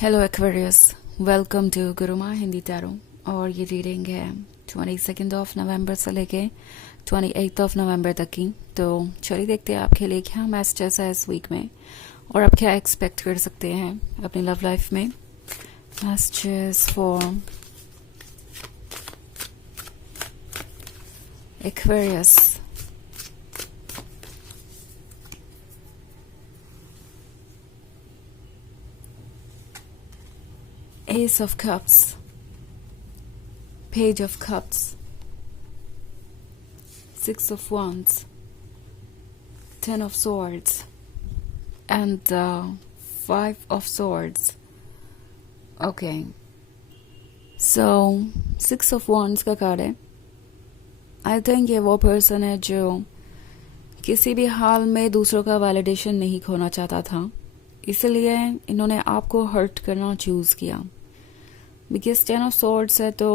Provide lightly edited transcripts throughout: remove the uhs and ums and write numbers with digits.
Hello Aquarius, welcome to Guruma Hindi tarot. और ये reading है 22 ऑफ नवंबर से लेके 28 ऑफ नवंबर तक की। तो चलिए देखते हैं आपके लिए क्या मैसेजेस है इस वीक में और आप क्या एक्सपेक्ट कर सकते हैं अपनी लव लाइफ में। Messages for Aquarius. Ace of Cups, Page of Cups, Six of Wands, Ten of Swords, and Five of Swords. Okay. So, Six of Wands का कार्ड है। आई थिंक ये वो पर्सन है जो किसी भी हाल में दूसरों का वैलिडेशन नहीं खोना चाहता था, इसलिए इन्होंने आपको हर्ट करना चूज किया। बिकॉज टेन ऑफ सॉर्ड्स है तो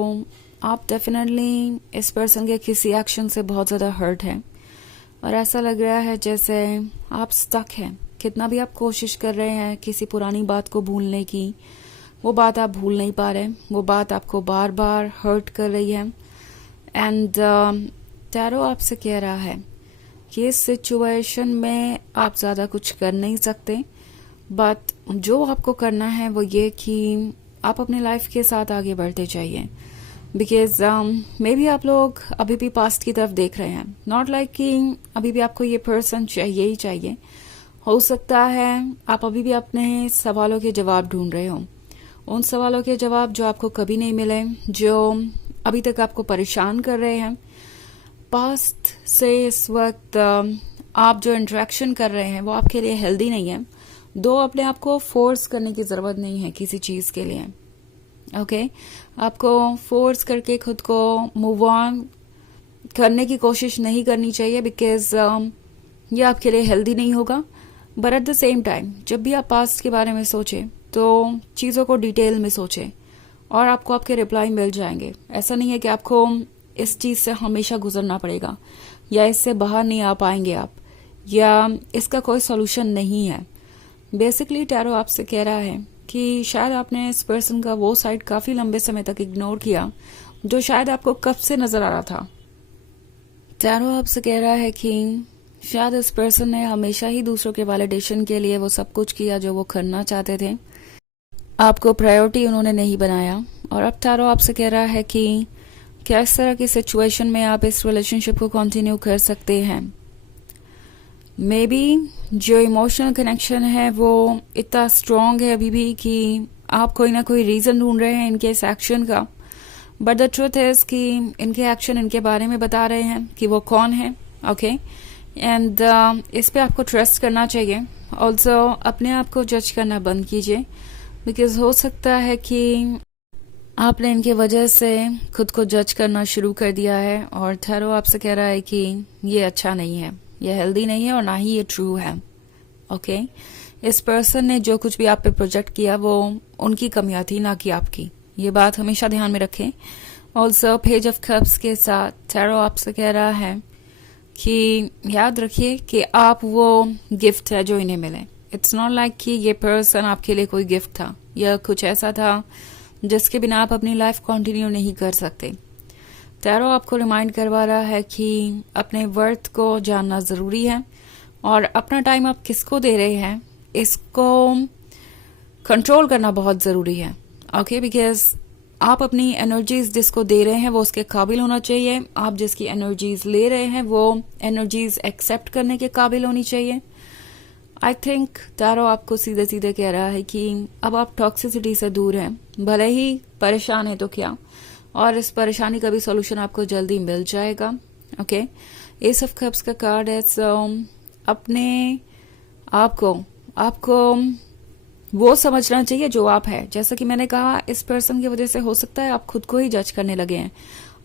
आप डेफिनेटली इस पर्सन के किसी एक्शन से बहुत ज़्यादा हर्ट है और ऐसा लग रहा है जैसे आप स्टक हैं। कितना भी आप कोशिश कर रहे हैं किसी पुरानी बात को भूलने की, वो बात आप भूल नहीं पा रहे, वो बात आपको बार बार हर्ट कर रही है। एंड टैरो आपसे कह रहा है कि इस सिचुएशन में आप ज़्यादा कुछ कर नहीं सकते, बट जो आपको करना है वो ये कि आप अपनी लाइफ के साथ आगे बढ़ते जाइए। बिकॉज मे बी आप लोग अभी भी पास्ट की तरफ देख रहे हैं, नॉट लाइक कि अभी भी आपको ये पर्सन चाहिए ही चाहिए। हो सकता है आप अभी भी अपने सवालों के जवाब ढूंढ रहे हो, उन सवालों के जवाब जो आपको कभी नहीं मिले, जो अभी तक आपको परेशान कर रहे हैं। पास्ट से इस वक्त आप जो इंटरेक्शन कर रहे हैं वो आपके लिए हेल्दी नहीं है। दो अपने आप को फोर्स करने की जरूरत नहीं है किसी चीज के लिए। ओके, आपको फोर्स करके खुद को मूव ऑन करने की कोशिश नहीं करनी चाहिए, बिकॉज ये आपके लिए हेल्दी नहीं होगा। But at the same time जब भी आप पास्ट के बारे में सोचें तो चीज़ों को डिटेल में सोचें और आपको आपके रिप्लाई मिल जाएंगे। ऐसा नहीं है कि आपको इस चीज़ से हमेशा गुजरना पड़ेगा या इससे बाहर नहीं आ पाएंगे आप, या इसका कोई सोल्यूशन नहीं है। बेसिकली टैरो आपसे कह रहा है कि शायद आपने इस पर्सन का वो साइड काफी लंबे समय तक इग्नोर किया जो शायद आपको कब से नजर आ रहा था। टैरो आपसे कह रहा है कि शायद इस पर्सन ने हमेशा ही दूसरों के वैलिडेशन के लिए वो सब कुछ किया जो वो करना चाहते थे, आपको प्रायोरिटी उन्होंने नहीं बनाया। और अब टैरो आपसे कह रहा है कि क्या इस तरह की सिचुएशन में आप इस रिलेशनशिप को कंटिन्यू कर सकते हैं। मे बी जो इमोशनल कनेक्शन है वो इतना स्ट्रॉन्ग है अभी भी कि आप कोई ना कोई रीजन ढूंढ रहे हैं इनके इस एक्शन का, बट द ट्रुथ इज कि इनके एक्शन इनके बारे में बता रहे हैं कि वो कौन है। ओके, एंड इस पे आपको ट्रस्ट करना चाहिए। ऑल्सो अपने आप को जज करना बंद कीजिए, बिकॉज हो सकता है कि आपने इनके वजह से खुद को जज करना शुरू कर दिया है और टैरो आपसे कह रहा है कि ये अच्छा नहीं है, ये हेल्दी नहीं है और ना ही ये ट्रू है। ओके, इस पर्सन ने जो कुछ भी आप पे प्रोजेक्ट किया वो उनकी कमियां थी, ना कि आपकी। ये बात हमेशा ध्यान में रखें। ऑल्सो पेज ऑफ कप्स के साथ टैरो आपसे कह रहा है कि याद रखिए कि आप वो गिफ्ट है जो इन्हें मिले। इट्स नॉट लाइक कि ये पर्सन आपके लिए कोई गिफ्ट था या कुछ ऐसा था जिसके बिना आप अपनी लाइफ कंटिन्यू नहीं कर सकते। टैरो आपको रिमाइंड करवा रहा है कि अपने वर्थ को जानना जरूरी है और अपना टाइम आप किसको दे रहे हैं इसको कंट्रोल करना बहुत जरूरी है। ओके, बिकॉज आप अपनी एनर्जीज जिसको दे रहे हैं वो उसके काबिल होना चाहिए। आप जिसकी एनर्जीज ले रहे हैं वो एनर्जीज एक्सेप्ट करने के काबिल होनी चाहिए। आई थिंक टैरो आपको सीधे सीधे कह रहा है कि अब आप टॉक्सिसिटी से दूर हैं, भले ही परेशान है तो क्या, और इस परेशानी का भी सोल्यूशन आपको जल्दी मिल जाएगा। ओके, एस ऑफ कप्स का कार्ड है। अपने आपको वो समझना चाहिए जो आप है। जैसा कि मैंने कहा, इस पर्सन की वजह से हो सकता है आप खुद को ही जज करने लगे हैं,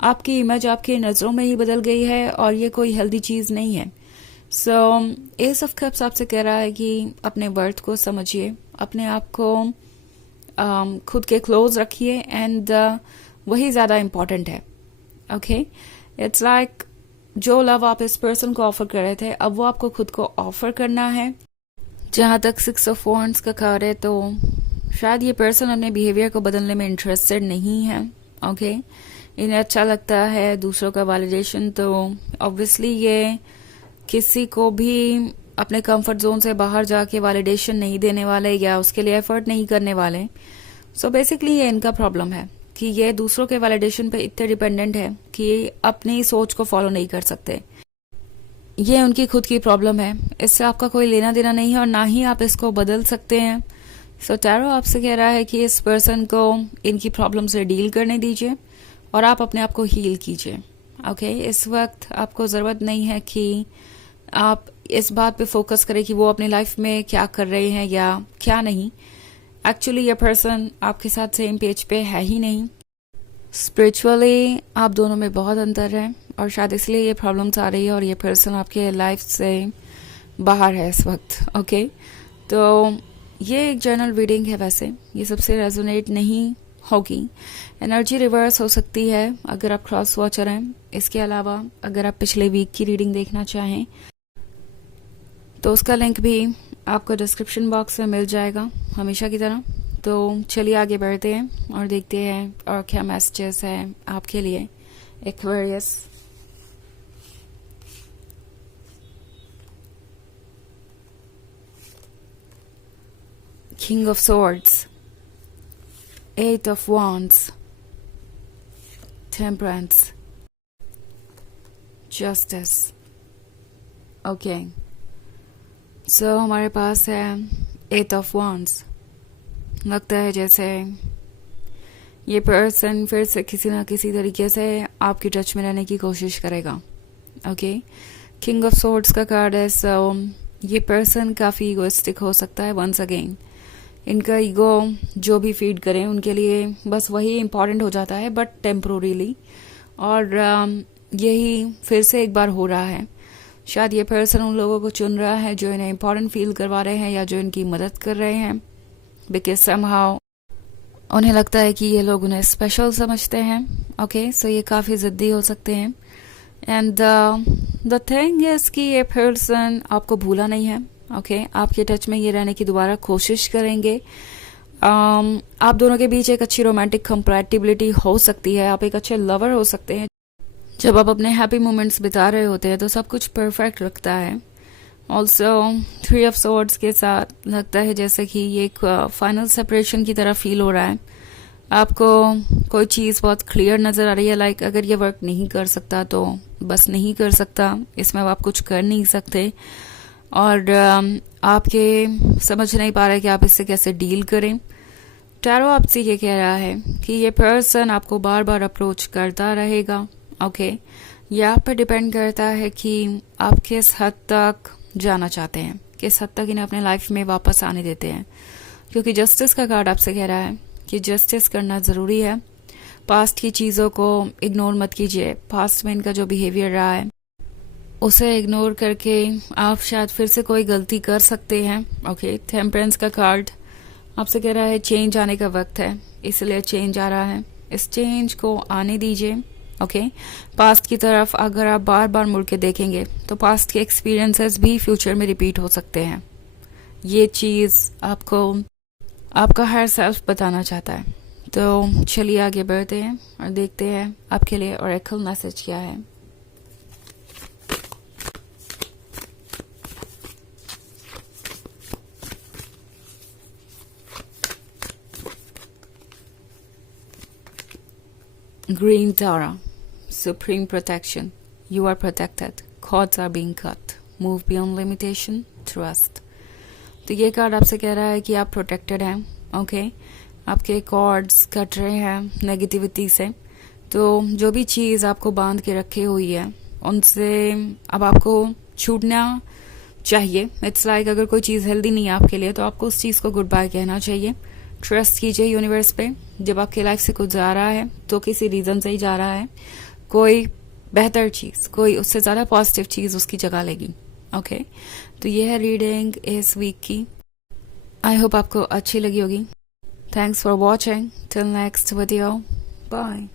आपकी इमेज आपकी नजरों में ही बदल गई है और ये कोई हेल्दी चीज नहीं है। सो एस ऑफ कप्स आपसे कह रहा है कि अपने वर्थ को समझिए, अपने आप को खुद के क्लोज रखिए एंड वही ज्यादा इम्पोर्टेंट है। ओके, इट्स लाइक जो लव आप इस पर्सन को ऑफर कर रहे थे अब वो आपको खुद को ऑफर करना है। जहां तक सिक्स ऑफ वॉन्ड्स का कार्ड है तो शायद ये पर्सन अपने बिहेवियर को बदलने में इंटरेस्टेड नहीं है। ओके, इन्हें अच्छा लगता है दूसरों का वैलिडेशन, तो ऑब्वियसली ये किसी को भी अपने कंफर्ट जोन से बाहर जाके वैलिडेशन नहीं देने वाले या उसके लिए एफर्ट नहीं करने वाले। सो बेसिकली ये इनका प्रॉब्लम है कि ये दूसरों के वैलिडेशन पे इतने डिपेंडेंट है कि अपनी सोच को फॉलो नहीं कर सकते। ये उनकी खुद की प्रॉब्लम है, इससे आपका कोई लेना देना नहीं है और ना ही आप इसको बदल सकते हैं। सो टैरो आपसे कह रहा है कि इस पर्सन को इनकी प्रॉब्लम से डील करने दीजिए और आप अपने आप को हील कीजिए। ओके, इस वक्त आपको ज़रूरत नहीं है कि आप इस बात पे फोकस करें कि वो अपनी लाइफ में क्या कर रहे हैं या क्या नहीं। एक्चुअली ये पर्सन आपके साथ सेम पेज पे है ही नहीं। स्पिरिचुअली आप दोनों में बहुत अंतर है और शायद इसलिए ये प्रॉब्लम्स आ रही है और ये पर्सन आपके लाइफ से बाहर है इस वक्त। ओके, तो ये एक जर्नल रीडिंग है, वैसे ये सबसे रेजोनेट नहीं होगी। एनर्जी रिवर्स हो सकती है अगर आप क्रॉस वॉचर हैं। इसके अलावा अगर आप पिछले वीक की रीडिंग देखना चाहें तो उसका लिंक भी आपको डिस्क्रिप्शन बॉक्स में मिल जाएगा हमेशा की तरह। तो चलिए आगे बढ़ते हैं और देखते हैं और क्या मैसेजेस है आपके लिए Aquarius. King of Swords, Eight of Wands, Temperance, Justice. Okay, so हमारे पास है एट ऑफ वॉन्ड्स। लगता है जैसे ये पर्सन फिर से किसी ना किसी तरीके से आपकी टच में रहने की कोशिश करेगा। ओके, किंग ऑफ सोर्ड्स का कार्ड है। सो ये पर्सन काफ़ी इगोइस्टिक हो सकता है। वंस अगेन इनका ईगो जो भी फीड करें उनके लिए बस वही इम्पॉर्टेंट हो जाता है, बट टेम्पोररीली। और यही फिर से एक बार हो रहा है। शायद ये पर्सन उन लोगों को चुन रहा है जो इन्हें इम्पॉर्टेंट फील करवा रहे हैं या जो इनकी मदद कर रहे हैं, बिकॉज समहाउ उन्हें लगता है कि ये लोग उन्हें स्पेशल समझते हैं। ओके, सो ये काफ़ी ज़िद्दी हो सकते हैं। एंड द थिंग इज कि ये पर्सन आपको भूला नहीं है। ओके, आपके टच में ये रहने की दोबारा कोशिश करेंगे। आप दोनों के बीच एक अच्छी रोमांटिक कंपैटिबिलिटी हो सकती है। आप एक अच्छे लवर हो सकते हैं। जब आप अपने हैप्पी मोमेंट्स बिता रहे होते हैं तो सब कुछ परफेक्ट लगता है। ऑल्सो थ्री ऑफ सोर्ड्स के साथ लगता है जैसे कि ये एक फाइनल सेपरेशन की तरह फील हो रहा है। आपको कोई चीज़ बहुत क्लियर नज़र आ रही है, लाइक अगर ये वर्क नहीं कर सकता तो बस नहीं कर सकता, इसमें आप कुछ कर नहीं सकते। और आपके समझ नहीं पा रहे कि आप इससे कैसे डील करें। टैरो आपसे ये कह रहा है कि ये पर्सन आपको बार बार अप्रोच करता रहेगा। ओके, ये आप पर डिपेंड करता है कि आप किस हद तक जाना चाहते हैं, किस हद तक इन्हें अपने लाइफ में वापस आने देते हैं। क्योंकि जस्टिस का कार्ड आपसे कह रहा है कि जस्टिस करना ज़रूरी है। पास्ट की चीज़ों को इग्नोर मत कीजिए। पास्ट में इनका जो बिहेवियर रहा है उसे इग्नोर करके आप शायद फिर से कोई गलती कर सकते हैं। ओके, टेम्परेंस का कार्ड आपसे कह रहा है चेंज आने का वक्त है, इसलिए चेंज आ रहा है। इस चेंज को आने दीजिए। ओके, पास्ट की तरफ अगर आप बार बार मुड़ के देखेंगे तो पास्ट के एक्सपीरियंसेस भी फ्यूचर में रिपीट हो सकते हैं। ये चीज़ आपको आपका हर सेल्फ बताना चाहता है। तो चलिए आगे बढ़ते हैं और देखते हैं आपके लिए ऑरेकल मैसेज क्या है। Green Tara, Supreme Protection. You are protected. Cords are being cut. Move beyond limitation. Trust. तो ये कार्ड आपसे कह रहा है कि आप प्रोटेक्टेड हैं। ओके, आपके कॉर्ड्स कट रहे हैं नेगेटिविटी से। तो जो भी चीज़ आपको बांध के रखे हुई है उनसे अब आपको छूटना चाहिए। इट्स लाइक अगर कोई चीज़ हेल्दी नहीं है आपके लिए तो आपको उस चीज़ को गुड बाय कहना चाहिए। ट्रस्ट कीजिए यूनिवर्स पे। जब आपकी लाइफ से कुछ जा रहा है तो किसी रीज़न से ही जा रहा है। कोई बेहतर चीज़, कोई उससे ज़्यादा पॉजिटिव चीज़ उसकी जगह लेगी। ओके, तो ये है रीडिंग इस वीक की। आई होप आपको अच्छी लगी होगी। Thanks for watching. Till next video, bye.